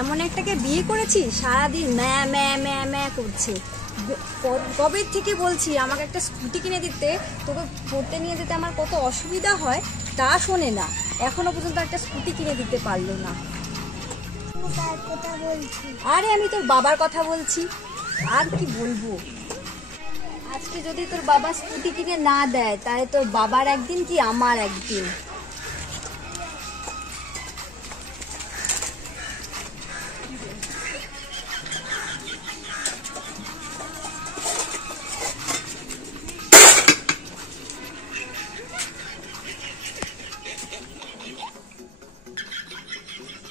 এমন একটাকে বিয়ে করেছি সারাদিন ম্যা ম্যা ম্যা ম্যা করছে। কবে থেকে বলছি আমাকে একটা স্কুটি কিনে দিতে, তোকে পড়তে নিয়ে যেতে আমার কত অসুবিধা হয় তা শোনে না, এখনো পর্যন্ত একটা স্কুটি কিনে দিতে পারলো না। আরে আমি তোর বাবার কথা বলছি, আর কি বলবো। আজকে যদি তোর বাবা স্কুটি কিনে না দেয় তাহলে তোর বাবার একদিন কি আমার একদিন।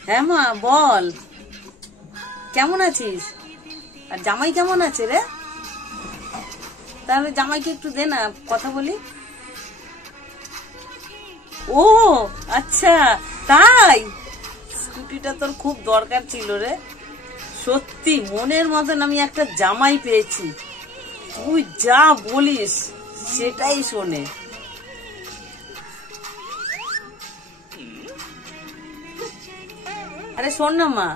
হ্যাঁ মা বল, কেমন আছিস? আর জামাই কেমন আছে রে? তাহলে জামাইকে একটু দে না, কথা বলি। ও আচ্ছা তাই, স্কুটিটা তোর খুব দরকার ছিল রে। সত্যি মনের মতন আমি একটা জামাই পেয়েছি, তুই যা বলিস সেটাই শোনে। আরে শোন না মা,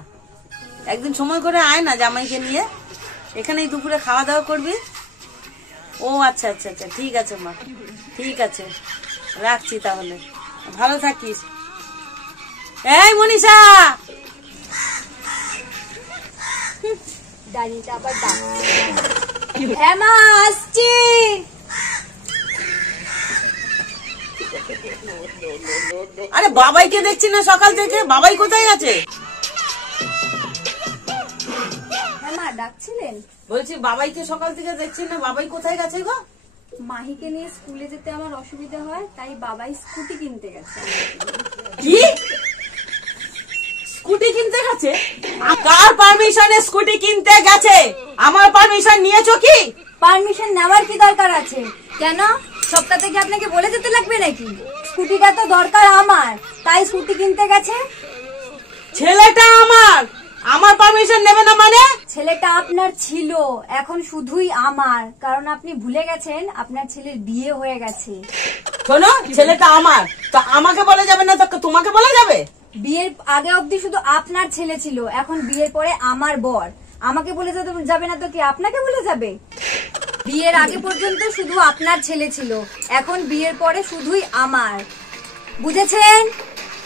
একদিন সময় করে আয় না জামাইকে নিয়ে, এখানেই দুপুরে খাওয়া দাওয়া করবি। ও আচ্ছা আচ্ছা আচ্ছা, ঠিক আছে মা, ঠিক আছে, রাখছি তাহলে, ভালো থাকিস। এই মনীষা, দাঁড়িয়ে আবার ডাকছে। হ্যাঁ মা আসছি। আরে বাবাইকে দেখছি না সকাল থেকে, বাবাই কোথায় আছে? হ্যাঁ মা ডাকছিলেন? বলছি বাবাইকে সকাল থেকে দেখছি না, বাবাই কোথায় গেছে গো? মাহিকে নিয়ে স্কুলে যেতে আমার অসুবিধা হয়, তাই বাবাই স্কুটি কিনতে গেছে। কি স্কুটি কিনতে গেছে? কার পারমিশনে স্কুটি কিনতে গেছে? আমার পারমিশন নিয়েছো কি? পারমিশন নেওয়ার কি দরকার আছে? কেন সপ্তাহ থেকে আপনাকে বলে যেতে লাগবে নাকি? স্কুটিটা তো দরকার আমার, তাই স্কুটি কিনতে গেছে। ছেলেটা আমার, আমার পারমিশন নেবে না মানে? ছেলেটা আপনার ছিল, এখন শুধুই আমার, কারণ আপনি ভুলে গেছেন আপনার ছেলের বিয়ে হয়ে গেছে। শোনো, ছেলেটা আমার, তো আমাকে বলে যাবে না তো তোমাকে বলে যাবে? বিয়ের আগে অবধি শুধু আপনার ছেলে ছিল, এখন বিয়ের পরে আমার বর, আমাকে বলে যাবে না তো কি আপনাকে বলে যাবে? বিয়ের আগে পর্যন্ত শুধু আপনার ছেলে ছিল, এখন বিয়ের পরে শুধুই আমার, বুঝেছেন?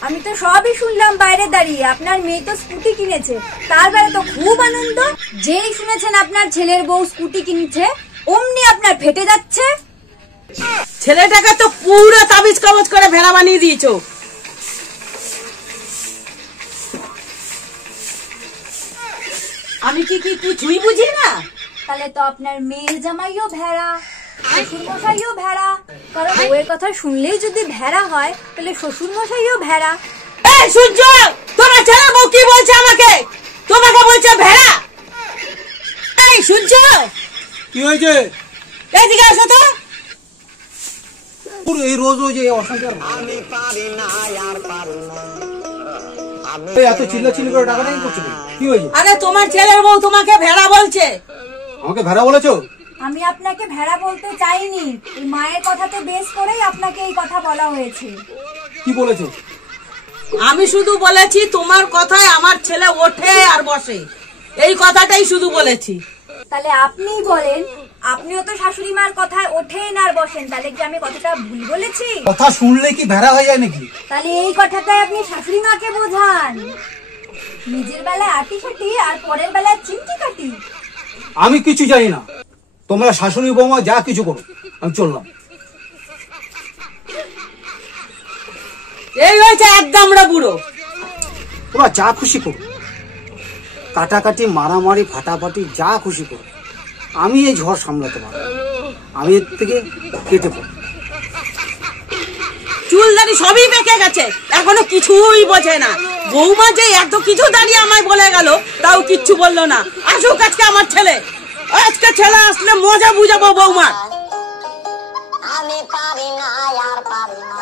আমি তো সবই শুনলাম বাইরে দাঁড়িয়ে, আপনার মেয়ে তো স্কুটি কিনেছে, তার বেলা তো খুব আনন্দ। যেই শুনেছেন আপনার ছেলের বউ স্কুটি কিনছে, অমনি আপনার ফেটে যাচ্ছে। ছেলেটাকে তো পুরো তাবিজ কবজ করে ভেড়া বানিয়ে দিয়েছো। আমি কি কিছুই বুঝি না? তাহলে তো আপনার মেয়ের জামাইও ভেড়া, শ্বশুর মশাইও ভেড়া, কারণ বউয়ের কথা শুনলেই যদি ভেড়া হয় তাহলে শ্বশুর মশাইও ভেড়া। এই সূর্য, তোমার ছেলে বউ কি বলছে আমাকে? তোমাকে বলছে ভেড়া? এই সূর্য, কি হয়েছে? এদিকে আসো তো। এই রোজ রোজ এই অশান্তি, আমি পারি না আর পারি না, এত চিল্লাচিল্লি করে টাকা টাকা করছো, কি হয়েছে? আরে তোমার ছেলের বউ তোমাকে ভেড়া বলছে। আমাকে ভেড়া বলেছো? আমি আপনাকে ভেড়া বলতে চাইনি, এই মায়ের কথাতে বেশ করেই আপনাকে এই কথা বলা হয়েছে। কি বলেছো? আমি শুধু বলেছি তোমার কথায় আমার ছেলে ওঠে আর বসে, এই কথাটাই শুধু বলেছি। তাহলে আপনিই বলেন, আপনিও তো শাশুড়ি মার কথায় ওঠেন আর বসেন, তাহলে কি আমি কথাটা ভুল বলেছি? কথা শুনলে কি ভেড়া হয়ে যায় নাকি? তাহলে এই কথাটাই আপনি শাশুড়ি মাকে বোঝান, নিজের বেলায় আটি সাটি আর পরের বেলায় চিমটি কাটি। আমি কিছু জানি না, তোমরা শাশুড়ি বৌমা যা কিছু করো, আমি চললাম। এই হয়েছে একদম বুড়ো। তোমরা যা খুশি করো, কাটাকাটি মারামারি ফাটাফাটি যা খুশি করো, আমি এই ঝড় সামলাতে পারবো, আমি এর থেকে কেটে পড়ব। চুলদারি সবই বেঁকে গেছে, এখনো কিছুই বোঝে না। বৌমা যে এত কিছু দাঁড়িয়ে আমায় বলে গেল, তাও কিচ্ছু বললো না। আসুক আজকে আমার ছেলে, আজকে ছেলে আসলে মজা বুঝাবো বৌমা। আমি পারি না আর পারি না।